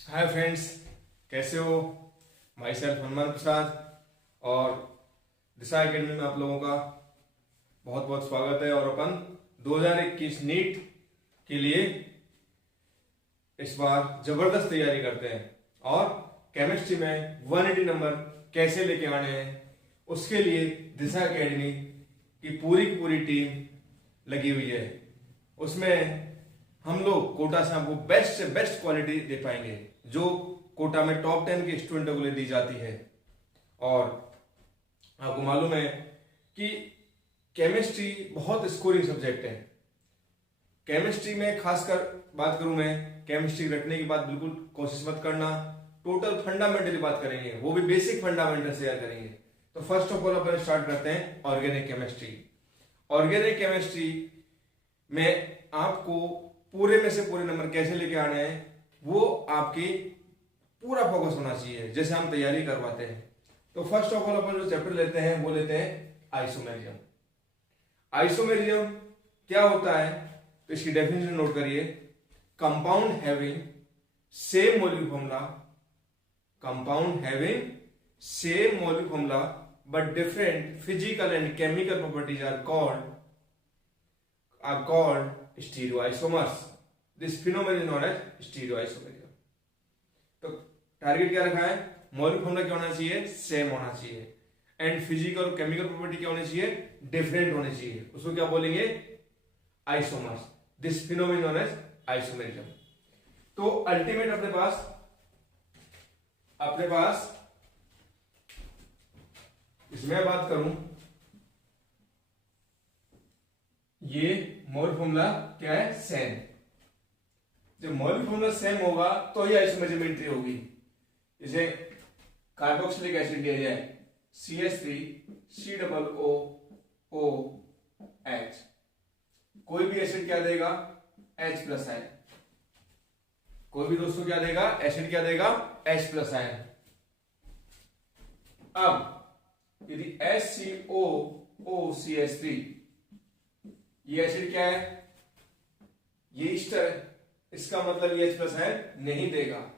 Hi friends, कैसे हो। My self Hanuman Prasad और दिशा एकेडमी में आप लोगों का बहुत बहुत स्वागत है। और अपन 2021 नीट के लिए इस बार जबरदस्त तैयारी करते हैं और केमिस्ट्री में 180 नंबर कैसे लेके आने हैं उसके लिए दिशा एकेडमी की पूरी टीम लगी हुई है। उसमें हम लोग कोटा से आपको बेस्ट से बेस्ट क्वालिटी दे पाएंगे जो कोटा में टॉप 10 के स्टूडेंटों को लिए दी जाती है। और आपको मालूम है कि केमिस्ट्री बहुत स्कोरिंग सब्जेक्ट है। केमिस्ट्री में खासकर बात करूं मैं, केमिस्ट्री रटने की बात बिल्कुल कोशिश मत करना। टोटल फंडामेंटली बात करेंगे, वो भी बेसिक फंडामेंटल से याद करेंगे। तो first of all upon start करते हैं ऑर्गेनिक केमिस्ट्री। ऑर्गेनिक केमिस्ट्री में आपको पूरे में से पूरे नंबर कैसे लेके आने हैं वो आपकी पूरा फोकस होना चाहिए, जैसे हम तैयारी करवाते हैं। तो फर्स्ट ऑफ ऑल अपन जो चैप्टर लेते हैं वो लेते हैं आइसोमेरिज्म। आइसोमेरिज्म क्या होता है तो इसकी डेफिनेशन नोट करिए। Compound having same molecular formula, compound having same molecular formula but different physical and chemical properties are called stereoisomers. This phenomenon is known as stereoisomerism. तो टारगेट क्या रखा है, मॉलिक्यूलर फॉर्मूला क्या होना चाहिए, सेम होना चाहिए, एंड फिजिकल और केमिकल प्रॉपर्टी क्या होनी चाहिए, डिफरेंट होनी चाहिए। उसको क्या बोलेंगे, isomers. This phenomenon known as isomerism. तो अल्टीमेट अपने पास इसमें बात करूं, ये मॉलिक्यूलर फॉर्मूला क्या है, सेम। जब मॉलिक्यूलर फॉर्मूला सेम होगा तो ही आइसोमेरिज्म एंट्री होगी। जैसे कार्बोक्सिलिक एसिड लिया जाए CH3COOH, कोई भी एसिड क्या देगा, H+ आयन। कोई भी दोस्तों क्या देगा, एसिड क्या देगा, H+ आयन। अब यदि HCOOCH3, ये एसिड क्या है, ये ईस्टर है, इसका मतलब ये H+ आयन नहीं देगा।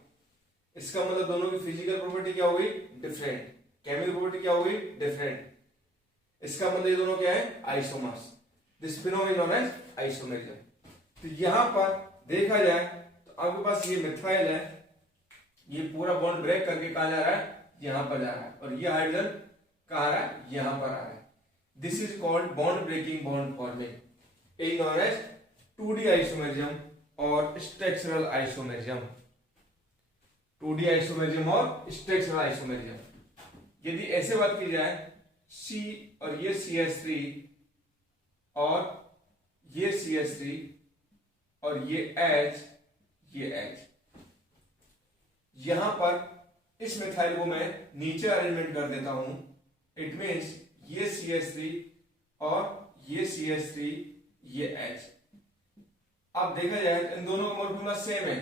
इसका मतलब दोनों की फिजिकल प्रॉपर्टी क्या होगी, डिफरेंट, केमिकल प्रॉपर्टी क्या होगी, डिफरेंट। इसका मतलब ये दोनों क्या है, isomers. This phenomenon known as isomerism. तो यहां पर देखा जाए तो आपके पास ये मिथाइल है, ये पूरा बॉन्ड ब्रेक करके कहां जा रहा है, यहां पर जा रहा है, और ये हाइड्रोजन कहां आ रहा है, यहां पर आ रहा है। This is called bond breaking, bond forming, known as 2D isomerism और स्ट्रक्चरल आइसोमेरिज्म। 2D आइसोमेरिज्म और स्ट्रक्चरल आइसोमेरिज्म। यदि ऐसे बात की जाए, C और ये CH3 और ये CH3 और ये H, ये H, यहां पर इस मिथाइल को मैं नीचे अरेंजमेंट कर देता हूं। इट मीन्स ये CH3 और ये CH3, ये H। अब देखा जाए इन दोनों का मॉलिक्यूलर फॉर्मूला सेम है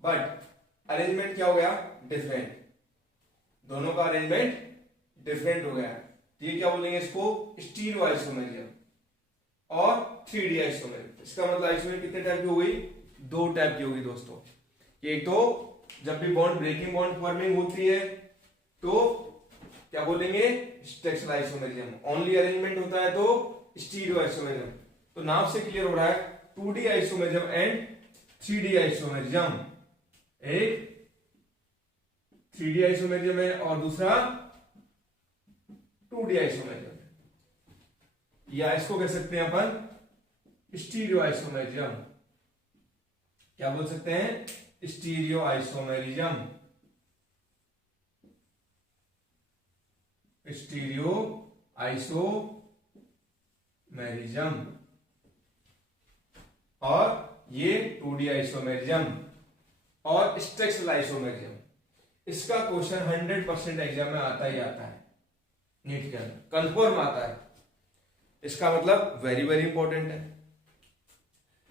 बट अरेंजमेंट क्या हो गया, डिफरेंट। दोनों का अरेंजमेंट डिफरेंट हो गया। ये क्या बोलेंगे, इसको स्टीरियो आइसोमेरिज्म और 3D आइसोमेरिज्म। इसका मतलब आइसोमेरिज्म कितने टाइप की हो गई, 2 टाइप की होगी दोस्तों। एक तो जब भी बॉन्ड ब्रेकिंग, बॉन्ड फॉर्मिंग होती है तो क्या बोलेंगे, स्ट्रक्चरल आइसोमेरिज्म। ओनली अरेंजमेंट होता है तो स्टीरियो आइसोमेरिज्म। तो नाम से क्लियर हो रहा है 2D isomerism and 3D isomerism. एक 3D आइसोमेरिज्म है और दूसरा 2D आइसोमेरिज्म है, या इसको कह सकते हैं अपन स्टीरियो आइसोमेरिज्म। क्या बोल सकते हैं, स्टीरियो आइसोमेरिज्म, स्टीरियो आइसोमेरिज्म। और ये 2D आइसोमेरिज्म और स्ट्रक्चरल आइसोमेरिज्म। इसका क्वेश्चन 100% एग्जाम में आता ही आता है, नीट के अंदर कंफर्म आता है। इसका मतलब वेरी इंपॉर्टेंट है।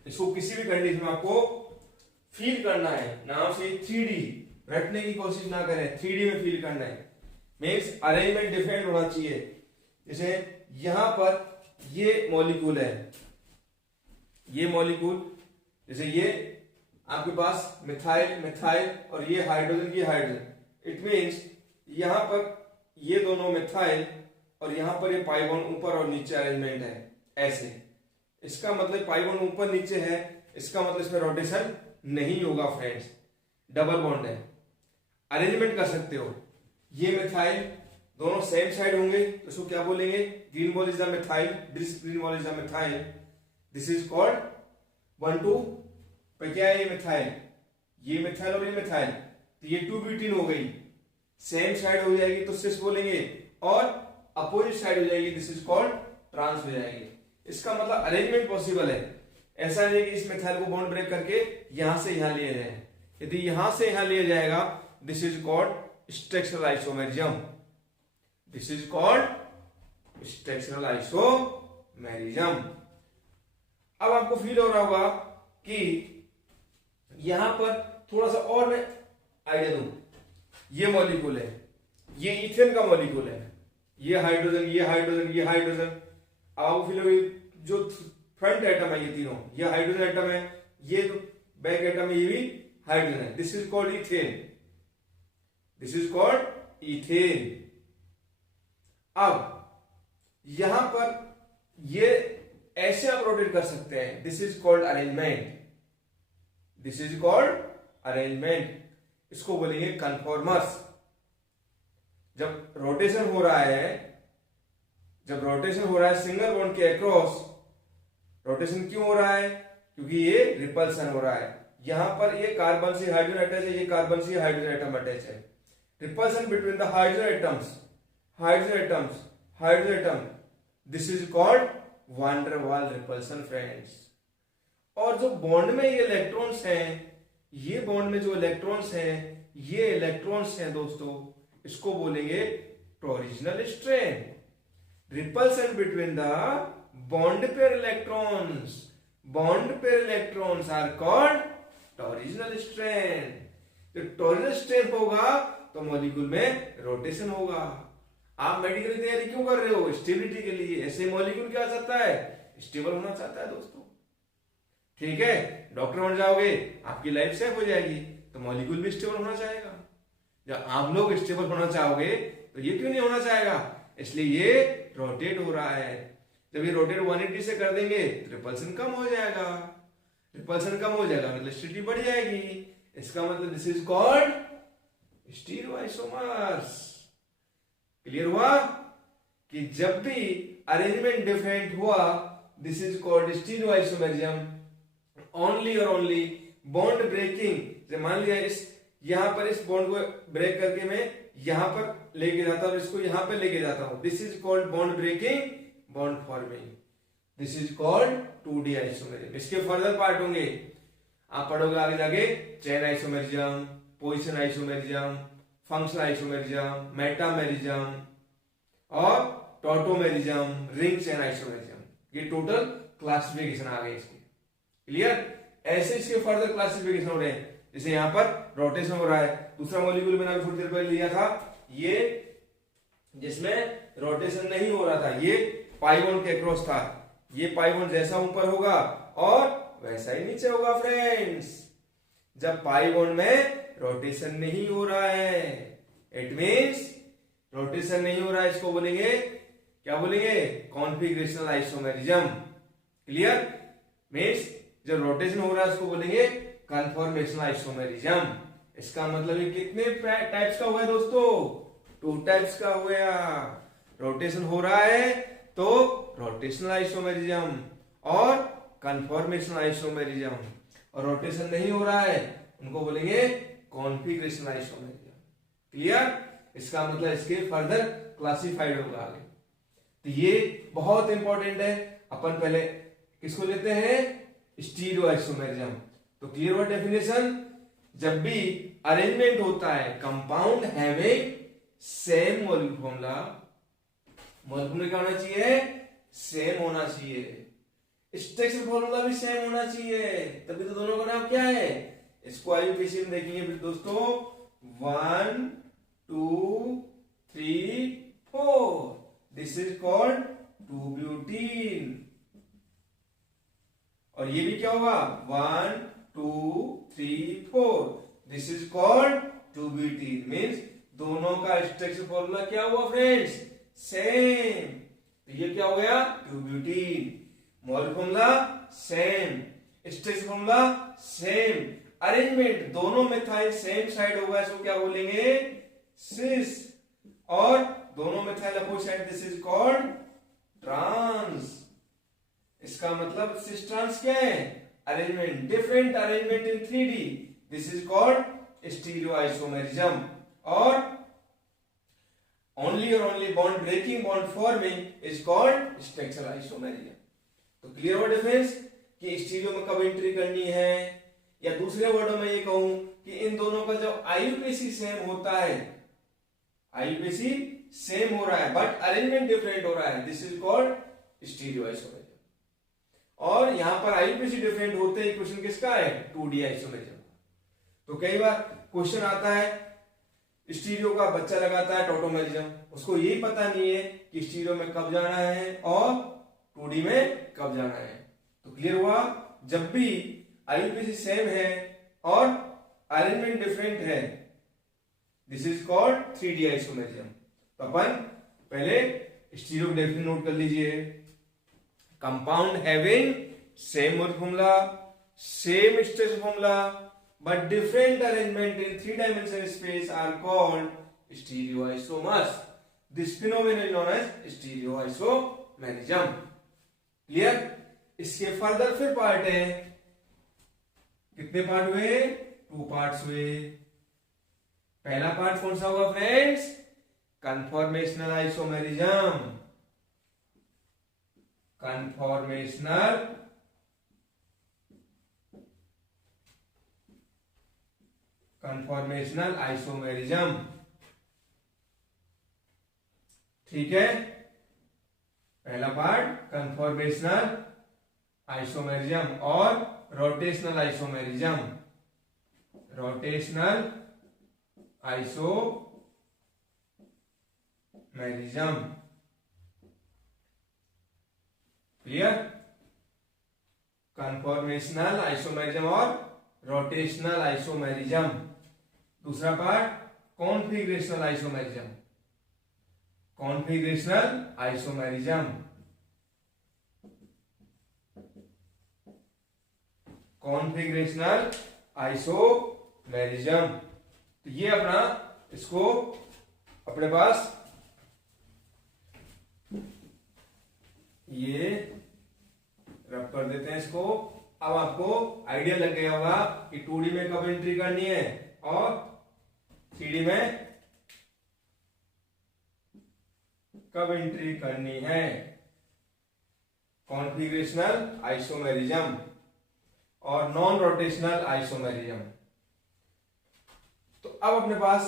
इसको किसी भी कंडीशन में आपको फील करना है। नाम से 3D रटने की कोशिश ना करें, 3D में फील करना है। मीन्स अरेंजमेंट डिफरेंट होना चाहिए। जैसे यहां पर ये मॉलिक्यूल है, ये मॉलिक्यूल, जैसे ये आपके पास मिथाइल मिथाइल और ये हाइड्रोजन की हाइड्रोजन, इट मीन्स यहां पर ये दोनों मिथाइल और यहां पर ये पाई बॉन्ड ऊपर और नीचे अरेंजमेंट है ऐसे। इसका मतलब पाई बॉन्ड ऊपर नीचे है, इसका मतलब इसमें रोटेशन नहीं होगा फ्रेंड्स, डबल बॉन्ड है। अरेंजमेंट कर सकते हो, ये मिथाइल दोनों सेम साइड होंगे तो इसको क्या बोलेंगे, green ball is the methyl, this green ball is the methyl, this is called 1 2 पे क्या है ये मिथाइल, ये मिथाइल और ये मिथाइल, तो ये 2 ब्यूटीन हो गई, सेम साइड हो जाएगी तो सिस बोलेंगे, और अपोजिट साइड हो जाएगी, दिस इज कॉल्ड ट्रांस हो जाएगी। इसका मतलब अरेंजमेंट पॉसिबल है, ऐसा नहीं कि इस मिथाइल को बॉन्ड ब्रेक करके यहां से यहां लिया जाए, यदि यहां से यहां लिया जाएगा this is called structural isomerism, this is called structural isomerism. अब आपको फील हो रहा होगा कि यहां पर थोड़ा सा और मैं आइडिया दूं, ये मॉलिक्यूल है, ये इथेन का मॉलिक्यूल है, ये हाइड्रोजन ये हाइड्रोजन ये हाइड्रोजन, अब आपको फील होगी जो फ्रंट एटम है ये तीनों, ये हाइड्रोजन एटम है, ये जो बैक एटम है ये भी हाइड्रोजन है, this is called ethane, this is called ethane. अब यहां पर ये ऐसे आप रोटेट कर सकते हैं, this is called arrangement, this is called arrangement, इसको बोलेंगे कन्फॉर्मर्स। जब रोटेशन हो रहा है, जब रोटेशन हो रहा है सिंगल बॉन्ड के अक्रॉस, रोटेशन क्यों हो रहा है, क्योंकि ये रिपल्सन हो रहा है, यहां पर ये कार्बन से हाइड्रोजन अटैच है, ये कार्बन से हाइड्रोजन एटम अटैच है, repulsion between the hydrogen atoms, hydrogen atoms, hydrogen atom, this is called van der Waals repulsion friends. और जो बॉन्ड में ये इलेक्ट्रॉन्स हैं, ये बॉन्ड में जो इलेक्ट्रॉन्स हैं, ये इलेक्ट्रॉन्स हैं दोस्तों, इसको बोलेंगे torsional strain, repulsion between the bond pair electrons, bond pair electrons are called torsional strain. तो टॉरिजनल स्ट्रेन होगा तो मॉलिक्यूल में रोटेशन होगा। आप मेडिकल की तैयारी क्यों कर रहे हो, स्टेबिलिटी के लिए, ऐसे मॉलिक्यूल क्या चाहता है, स्टेबल होना चाहता है दोस्तों, ठीक है, डॉक्टर बन जाओगे आपकी लाइफ सेफ हो जाएगी, तो मॉलिक्यूल भी स्टेबल होना चाहेगा। जब आप लोग स्टेबल होना चाहोगे तो ये क्यों नहीं होना चाहेगा, इसलिए ये रोटेट हो रहा है। जब ये रोटेट 180 से कर देंगे तो रिपल्सन कम हो जाएगा, रिपल्सन कम हो जाएगा मतलब स्टेबिलिटी बढ़ जाएगी, इसका मतलब this is called stereoisomers. Clear हुआ कि जब भी अरेंजमेंट डिफरेंट हुआ दिस इज कॉल्ड स्टीरियोआइसोमेरिज्म, ओनली और ओनली बॉन्ड ब्रेकिंग, मान लिया इस यहां पर इस बॉन्ड को ब्रेक करके मैं यहां पर लेके जाता हूं, इसको यहां पर लेके जाता हूं, this is called bond breaking, bond forming, this is called 2D isomerism. इसके फर्दर पार्ट होंगे, आप पढ़ोगे आगे जाके, chain isomerism, position isomerism, functional isomerism, metamerism और टॉटोमेरिज्म, रिंग चेन आइसोमेरिज्म, ये टोटल क्लासिफिकेशन आ गए इसके। क्लियर, ऐसे इसके फर्दर क्लासिफिकेशन हो रहे हैं, जैसे यहां पर रोटेशन हो रहा है, दूसरा मॉलिक्यूल मैंने अभी थोड़ी देर पहले लिया था, ये जिसमें रोटेशन नहीं हो रहा था, ये पाई बॉन्ड के अक्रॉस था, ये पाई बॉन्ड जैसा ऊपर होगा और वैसा ही नीचे होगा फ्रेंड्स। जब पाई बॉन्ड में रोटेशन नहीं हो रहा है, इट मींस रोटेशन नहीं हो रहा है, इसको बोलेंगे क्या बोलेंगे, कॉन्फिगरेशनल आइसोमेरिज्म। क्लियर, मींस जब रोटेशन हो रहा है उसको बोलेंगे कन्फॉर्मेशनल आइसोमेरिज्म। इसका मतलब ये कितने टाइप्स का हुआ है दोस्तों, 2 टाइप्स का हुआ। रोटेशन हो रहा है तो रोटेशनल आइसोमेरिज्म और कन्फॉर्मेशनल आइसोमेरिज्म, और रोटेशन नहीं हो रहा है उनको बोलेंगे कॉन्फिगरेशनल आइसोमेरिज्म। क्लियर, इसका मतलब इसके फर्दर क्लासिफाइड होगा आगे। तो ये बहुत इंपॉर्टेंट है। अपन पहले किसको लेते हैं, स्टीरियो आइसोमेरिज्म। तो क्लियर हुआ डेफिनेशन, जब भी अरेंजमेंट होता है compound having same molecule formula, molecule में क्या होना चाहिए, सेम होना चाहिए, स्ट्रक्चर फॉर्मूला भी सेम होना चाहिए, तभी तो दोनों का नाम क्या है। इसको आईयूपीएसी में देखेंगे फिर दोस्तों, 1 2 3 4, दिस इज कॉल्ड 2 ब्यूटीन। और ये भी क्या होगा, 1 2 3 4, this is called 2 butene. Means दोनों का स्ट्रक्चर फॉर्मूला क्या हुआ फ्रेंड्स, सेम। तो ये क्या हो गया, 2 butene. Molecular formula same, structure formula same, arrangement दोनों मिथाइल सेम साइड होगा, इसको क्या बोलेंगे, सिस। और दोनों methyl opposite side, this is called trans. इसका मतलब सिस ट्रांस क्या है, arrangement, different arrangement in 3D, this is called stereoisomerism. और only bond breaking, bond forming is called structural isomerism। तो क्लियर हुआ डिफरेंस कि स्टीरियो में कब एंट्री करनी है, या दूसरे वर्डों में ये कहूं कि इन दोनों का जब आईयूपीएसी सेम होता है, आईयूपीएसी सेम हो रहा है बट अरेंजमेंट डिफरेंट हो रहा है, this is called stereo isomerism. और यहां पर आईयूपीएसी डिफरेंट होते ही क्वेश्चन किसका है, 2D आइसोमेरिज्म। तो कई बार क्वेश्चन आता है स्टीरियो का, बच्चा लगाता है टोटोमेरिज्म, उसको यही पता नहीं है कि स्टीरियो में कब जाना है और 2D में कब जाना है। तो क्लियर हुआ, जब भी आईयूपीएसी सेम है और अरेंजमेंट डिफरेंट है, this is called 3D isomerism. तो अपन पहले स्टीरियो डेफिनेशन नोट कर लीजिए, compound having same formula, same structure formula but different arrangement in 3-dimensional space are called stereoisomers. This phenomenon is known as stereoisomerism। Clear. इसके further फिर part है, कितने part हुए, 2 parts हुए। पहला पार्ट कौन सा होगा friends, conformational isomerism, conformational isomerism. ठीक है, पहला पार्ट कन्फॉर्मेशनल आइसोमेरिज्म और rotational isomerism, rotational isomerism. Clear, conformational isomerism और रोटेशनल आइसोमेरिज्म। दूसरा part configurational isomerism, configurational isomerism, configurational isomerism. तो ये अपना, इसको अपने पास ये रब कर देते हैं इसको। अब आपको आइडिया लग गया होगा कि 2D में कब एंट्री करनी है और 3D में कब एंट्री करनी है। कॉन्फिगरेशनल आइसोमेरिज्म और नॉन रोटेशनल आइसोमेरिज्म। तो अब अपने पास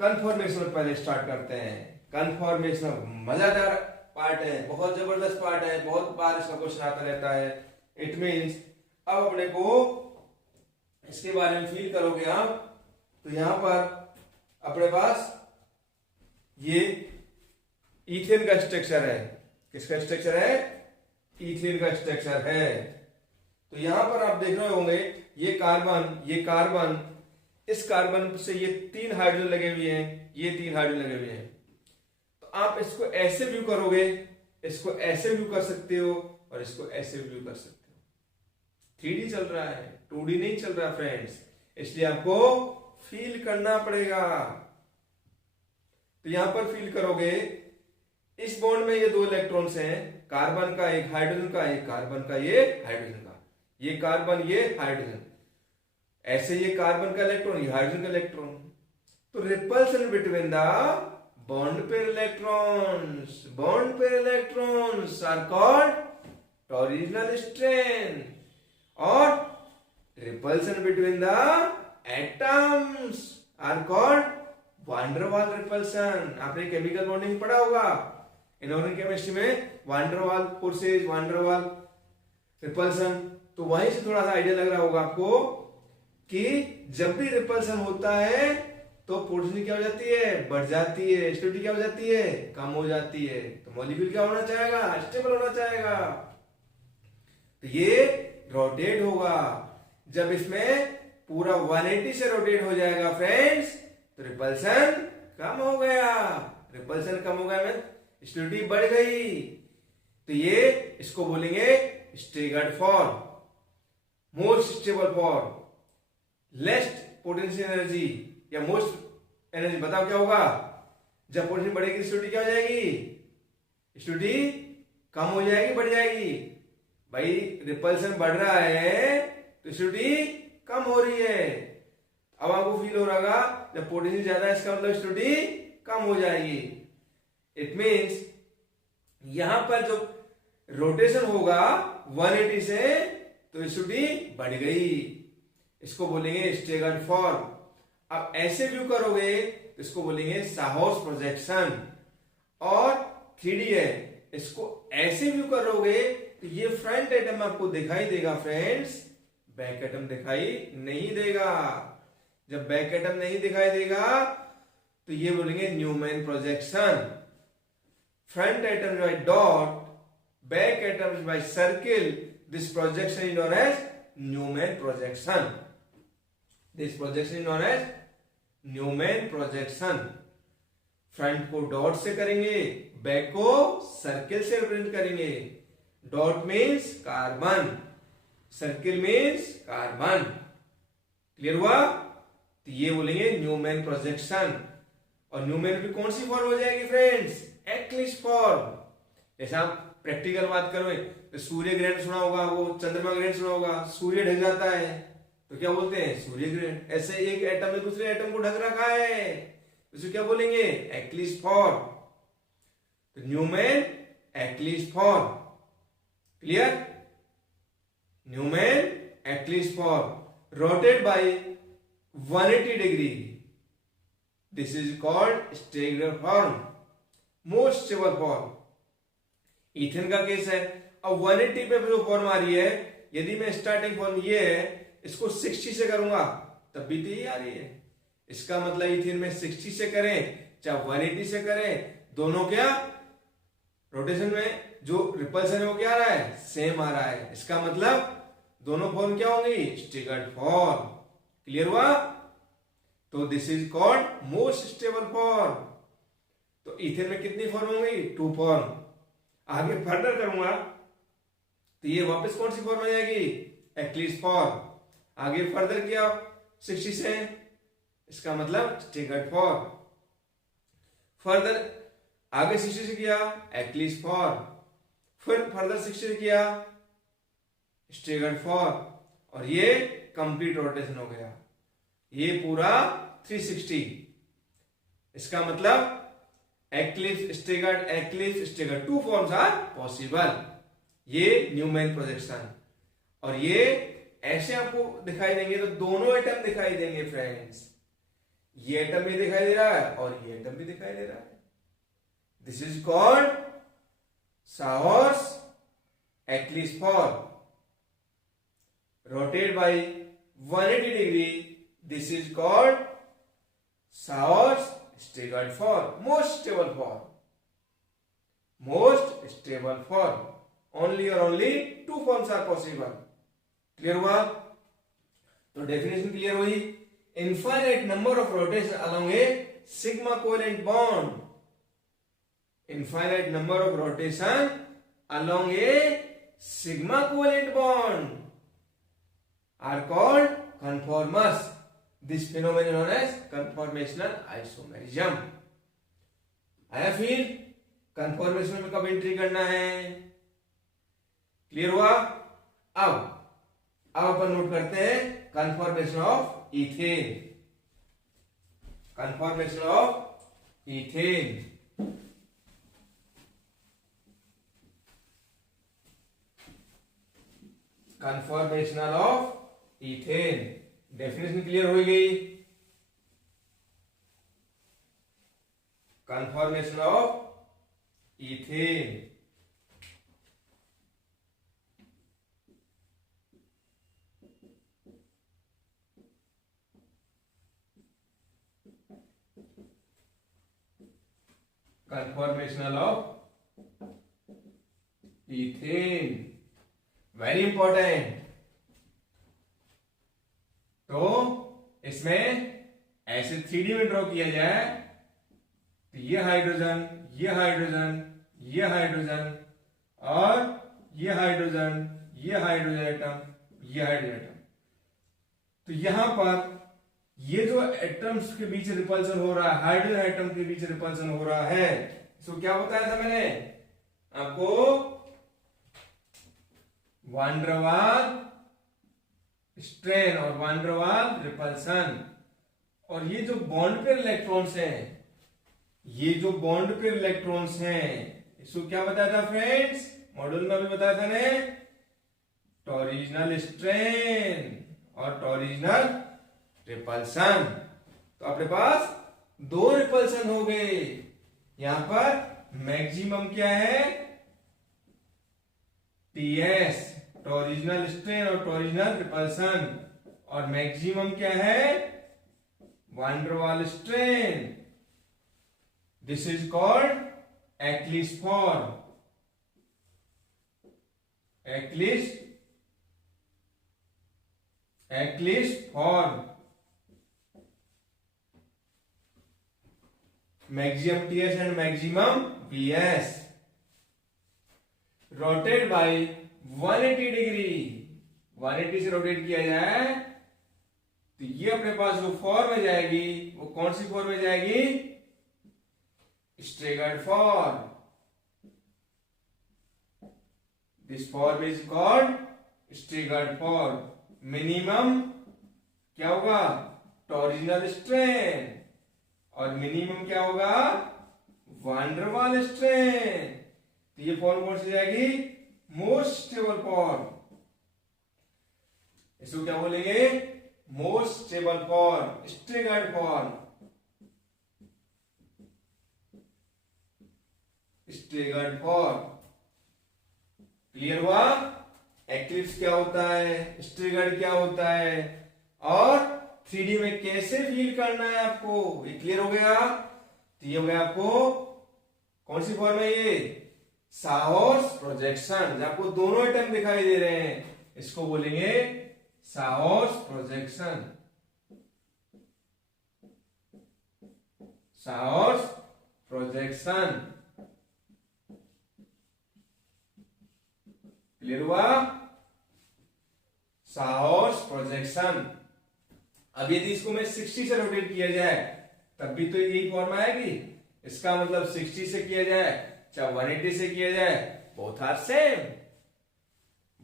कन्फॉर्मेशन पहले स्टार्ट करते हैं। कन्फॉर्मेशन मजेदार पार्ट है, बहुत जबरदस्त पार्ट है, बहुत बार इसका क्वेश्चन आता रहता है। इट मीन्स अब अपने को इसके बारे में फील करोगे आप, तो यहां पर अपने पास ये ईथेन का स्ट्रक्चर है। किसका स्ट्रक्चर है, ईथेन का स्ट्रक्चर है। तो यहां पर आप देख रहे होंगे ये कार्बन, ये कार्बन, इस कार्बन से ये 3 हाइड्रोजन लगे हुए हैं, ये 3 हाइड्रोजन लगे हुए हैं। तो आप इसको ऐसे व्यू करोगे, इसको ऐसे व्यू कर सकते हो और इसको ऐसे व्यू कर सकते हो। 3D चल रहा है, 2D नहीं चल रहा फ्रेंड्स, इसलिए आपको फील करना पड़ेगा। तो यहां पर फील करोगे, इस बॉन्ड में ये 2 इलेक्ट्रॉन्स हैं, कार्बन का एक, हाइड्रोजन का एक, कार्बन का ये, हाइड्रोजन का ये, कार्बन ये, हाइड्रोजन, ऐसे ये कार्बन का इलेक्ट्रॉन, ये हाइड्रोजन का इलेक्ट्रॉन। तो repulsion between the bond pair electrons, bond pair electrons are called torsional strain, और repulsion between the atoms are called van der Waals repulsion. आपने केमिकल बॉन्डिंग पढ़ा होगा इनऑर्गेनिक केमिस्ट्री में, van der Waals forces, van der Waals repulsion. तो वहीं से थोड़ा सा आइडिया लग रहा होगा आपको कि जब भी रिपल्सन होता है तो पोर्सिटी क्या हो जाती है, बढ़ जाती है, स्टेबिलिटी क्या हो जाती है, कम हो जाती है। तो मॉलिक्यूल क्या होना चाहेगा, स्टेबल होना चाहेगा। तो ये रोटेट होगा, जब इसमें पूरा 180 से रोटेट हो जाएगा फ्रेंड्स, तो रिपल्सन कम हो गया। रिपल्सन कम हो गया में स्टेबिलिटी बढ़ गई। तो ये इसको बोलेंगे staggered form, most stable form, least potential energy या मोस्ट एनर्जी। बताओ क्या होगा जब पोटेंशियल बढ़ेगी, स्टेबिलिटी क्या हो जाएगी? स्टेबिलिटी कम हो जाएगी, बढ़ जाएगी? भाई रिपल्सन बढ़ रहा है तो स्टेबिलिटी कम हो रही है। अब आपको फील हो रहा होगा जब पोटेंशियल ज्यादा है, इसका मतलब स्टेबिलिटी कम हो जाएगी। इट मीन्स यहां पर जो रोटेशन होगा 180 से, तो स्टेबिलिटी बढ़ गई। इसको बोलेंगे स्टेगर्ड फॉर्म। अब ऐसे व्यू करोगे तो इसको बोलेंगे साहौस प्रोजेक्शन। और 3D है, इसको ऐसे व्यू करोगे तो ये फ्रंट एटम आपको दिखाई देगा फ्रेंड्स, बैक एटम दिखाई नहीं देगा। जब बैक एटम नहीं दिखाई देगा तो ये बोलेंगे Newman projection. Front atom by dot, back atom by circle, this projection is known as Newman projection. This projection is known as Newman projection. Front को डॉट से करेंगे, बैक को सर्किल से रिप्रेजेंट करेंगे। Dot means carbon, circle means carbon. Clear हुआ? तो ये बोलेंगे न्यूमैन प्रोजेक्शन। और न्यूमैन की कौन सी फॉर्म हो जाएगी फ्रेंड्स? Eclipse form. जैसे आप प्रैक्टिकल बात करोगे तो सूर्य ग्रहण सुना होगा, वो चंद्रमा ग्रहण सुना होगा। सूर्य ढक जाता है तो क्या बोलते हैं? सूर्य ग्रहण। ऐसे एक एटम ने दूसरे एटम को ढक रखा है, उसे क्या बोलेंगे? Eclipse form. तो Newman eclipse form. Clear? Newman eclipse form rotate by 180 degree, this is called staggered form, most stable form. Ethane का केस है। अब 180 पे जो फॉर्म आ रही है, यदि मैं स्टार्टिंग फॉर्म ये है, इसको 60 से करूंगा तब भी तो ये आ रही है। इसका मतलब इथेन में 60 से करें चाहे 180 से करें, दोनों क्या रोटेशन में जो रिपल्सन है वो क्या आ रहा है? सेम आ रहा है। इसका मतलब दोनों फॉर्म क्या होंगी? Staggered form. क्लियर हुआ? तो this is called most stable form. तो इथेन में कितनी फॉर्म होंगी? 2 फॉर्म। आगे फर्दर करूंगा तो ये वापस कौन सी फॉर्म हो जाएगी? Eclipse form. आगे फर्दर किया 60 से, इसका मतलब स्टेगर्ड फॉर्म। फर्दर आगे 60 से किया एक्लिप्स फॉर्म, फिर फर्दर 60 से किया स्टेगर्ड फॉर्म, और ये कंप्लीट रोटेशन हो गया। ये पूरा 360। इसका मतलब eclipse staggered 2 forms are possible. ये न्यूमैन प्रोजेक्शन। और ये ऐसे आपको दिखाई देंगे तो दोनों एटम दिखाई देंगे फ्रेंड्स। ये एटम भी दिखाई दे रहा है और ये एटम भी दिखाई दे रहा है। दिस इज कॉल्ड साहौस eclipse form. Rotate by 180 degree, this is called साहौस staggered form, most stable form. Most stable form. Only और only 2 forms are possible. Clear हुआ? तो डेफिनेशन क्लियर हुई। Infinite number of rotation along a sigma covalent bond. Infinite number of rotation along a sigma covalent bond are called conformers. This phenomenon known as conformational isomerism. आया फिर conformation में कब entry करना है? Clear हुआ? अब अपन note करते हैं conformation of ethane. Conformation of ethane. Conformational of ethane. Definition clear हो गई। Conformation of ethane. Conformational of ethane very important. इसमें ऐसे 3D में ड्रॉ किया जाए तो ये हाइड्रोजन, ये हाइड्रोजन, ये हाइड्रोजन और ये हाइड्रोजन, ये हाइड्रोजन एटम, ये हाइड्रोजन एटम। तो यहां पर ये जो एटम्स के बीच रिपल्सन हो रहा है, हाइड्रोजन एटम के बीच रिपल्सन हो रहा है, इसको क्या बताया था मैंने आपको? van der Waals स्ट्रेन और van der Waals रिपल्सन। और ये जो बॉन्ड पेयर इलेक्ट्रॉन्स हैं, ये जो बॉन्ड पेयर इलेक्ट्रॉन्स हैं, इसको क्या बताया था फ्रेंड्स? मॉड्यूल में भी बताया था ने, टॉरिजिनल स्ट्रेन और टॉरिजिनल रिपल्सन। तो अपने पास दो रिपल्सन हो गए। यहां पर मैक्सिमम क्या है? टीएस, टॉरिजिनल स्ट्रेन और टॉरिजिनल रिपल्सन। और मैक्सिमम क्या है? van der Waals strain. This is called eclipse form. Eclipse form. Maximum TS and maximum BS. Rotate by 180 degree. 180 से रोटेट किया जाए तो ये अपने पास जो फॉर्म में जाएगी वो कौन सी फॉर्म में जाएगी? Staggered form. This form is called staggered form. Minimum क्या होगा? टॉरिजिनल स्ट्रेन। और मिनिमम क्या होगा? van der Waals strain. तो ये फॉर्म कौन सी जाएगी? Most stable form. इसको क्या बोलेंगे? Most stable form, staggered form. Staggered form. Clear हुआ? एक्लिप्स क्या होता है, स्टेगर्ड क्या होता है, और 3D में कैसे फील करना है आपको, ये क्लियर हो गया? तो ये हो गया आपको कौन सी फॉर्म है ये? साहॉर्स प्रोजेक्शन। आपको दोनों एटम दिखाई दे रहे हैं, इसको बोलेंगे साहॉर्स प्रोजेक्शन। साहॉर्स प्रोजेक्शन। क्लियर हुआ? साहॉर्स प्रोजेक्शन। अब यदि इसको मैं 60 से रोटेट किया जाए तब भी तो यही फॉर्म आएगी। इसका मतलब 60 से किया जाए चाहे 180 से किया जाए, both are same.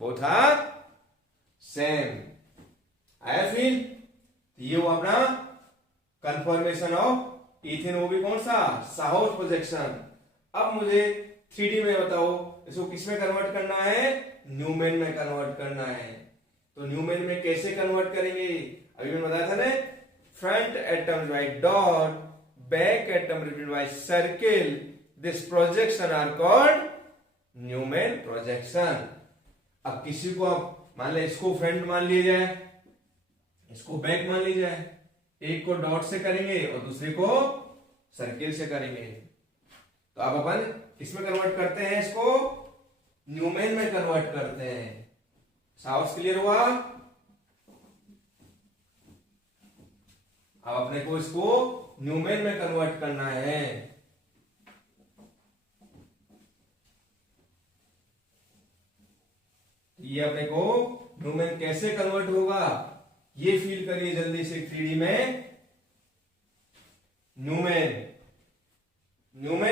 Both are same. आया फील? ये वो अपना कंफर्मेशन ऑफ इथेन, वो भी कौन सा? साहॉर्स प्रोजेक्शन। अब मुझे 3D में बताओ इसको किस में कन्वर्ट करना है? न्यूमेन में कन्वर्ट करना है। तो न्यूमेन में कैसे कन्वर्ट करेंगे? अभी मैंने बताया था ना, front atom by dot, back atom represented by circle. This projection are called Newman projection. अब किसी को आप मान ले, इसको फ्रंट मान लिया जाए, इसको बैक मान लिया जाए, एक को डॉट से करेंगे और दूसरे को सर्किल से करेंगे। तो अब अपन किसमें कन्वर्ट करते हैं? इसको न्यूमेन में कन्वर्ट करते हैं। साउंड क्लियर हुआ? अब अपने को इसको न्यूमेन में कन्वर्ट करना है। ये अपने को न्यूमेन कैसे कन्वर्ट होगा ये फील करिए जल्दी से 3D में। न्यूमेन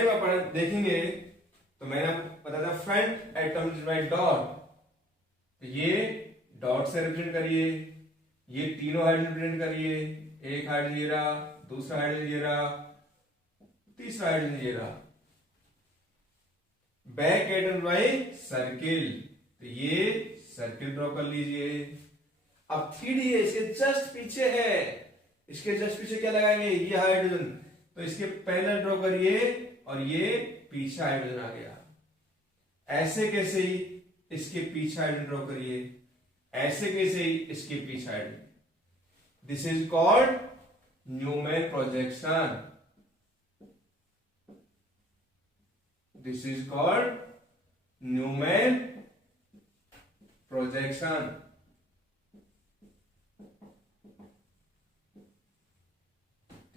में अपन देखेंगे तो मैंने पता था फ्रंट एटम बाय डॉट, तो ये डॉट से रिप्रेजेंट करिए, ये तीनों हाइड्रोजन रिप्रेजेंट करिए, एक हाइड्रोजन ये रहा, दूसरा हाइड्रोजन ये रहा, तीसरा हाइड्रोजन ये रहा। बैक एटम बाय सर्किल, तो ये सर्किल ड्रॉ कर लीजिए। अब 3D है, इसके जस्ट पीछे है, इसके जस्ट पीछे क्या लगाएंगे? ये हाइड्रोजन, तो इसके पहले ड्रॉ करिए और ये पीछे हाइड्रोजन आ गया। ऐसे कैसे ही इसके पीछे हाइड्रोजन ड्रॉ करिए, ऐसे कैसे ही इसके पीछे hydrogen. This is called Newman projection. This is called Newman projection.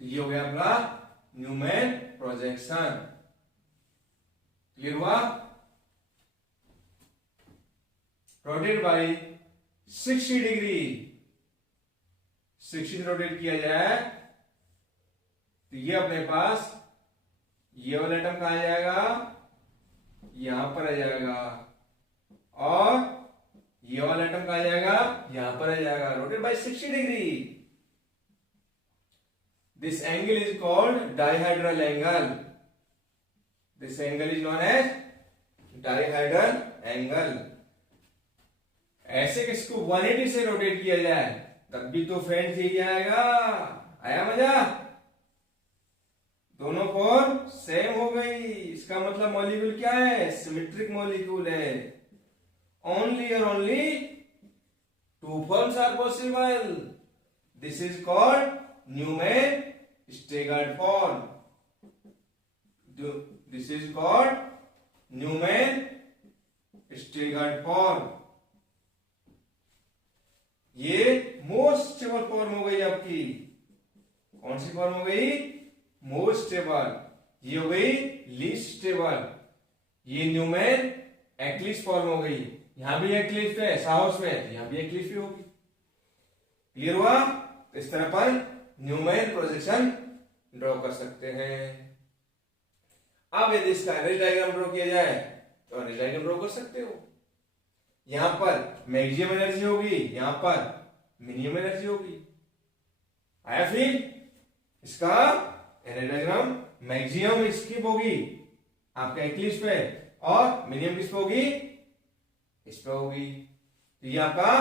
तो ये हो गया आपका न्यूमैन प्रोजेक्शन। क्लियर हुआ? रोटेट बाई 60 डिग्री, 60 रोटेट किया जाए तो ये अपने पास ये वाला एटम कहां आ जाएगा, यहां पर आ जाएगा, और ये वाला एटम कहां आ जाएगा, यहां पर आ जाएगा। Rotate by 60 degree. This angle is called dihedral angle. This angle is known as dihedral angle. ऐसे किसको 180 से रोटेट किया जाए तब भी तो फ्रेंड्स यही आएगा। आया मजा? दोनों फॉर्म सेम हो गई। इसका मतलब मॉलिक्यूल क्या है, सिमेट्रिक मॉलिक्यूल है। ओनली और only two forms are possible. This is called Newman staggered form. This is called Newman staggered form. ये मोस्ट स्टेबल फॉर्म हो गई आपकी। कौन सी फॉर्म हो गई, मोस्ट स्टेबल। ये हो गई लीस्ट स्टेबल। ये न्यूमैन एक्लिप्स फॉर्म हो गई। यहां भी एक्लिप्स है साउस में, यहां भी एक्लिप्स भी होगी। क्लियर हुआ? तो इस तरह पर न्यूमैन प्रोजेक्शन ड्रॉ कर सकते हैं। अब यदि इसका एनर्जी डायग्राम ड्रॉ किया जाए तो एनर्जी डायग्राम ड्रॉ कर सकते हो। यहां पर मैक्सिमम एनर्जी होगी, यहां पर मिनिमम एनर्जी होगी। आया फिर? इसका एनर्जी डायग्राम मैक्सिमम इसकी होगी आपका एक्लिप्स पे, और मिनिमम किस पे होगी, इस पे होगी। तो ये आपका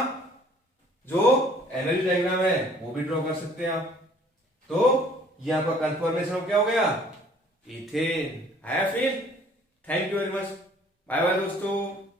जो एनर्जी डायग्राम है वो भी ड्रॉ कर सकते हैं आप। तो ये आपका कंफर्मेशन क्या हो गया, इथेन। आया फिर? Thank you very much. Bye bye दोस्तों।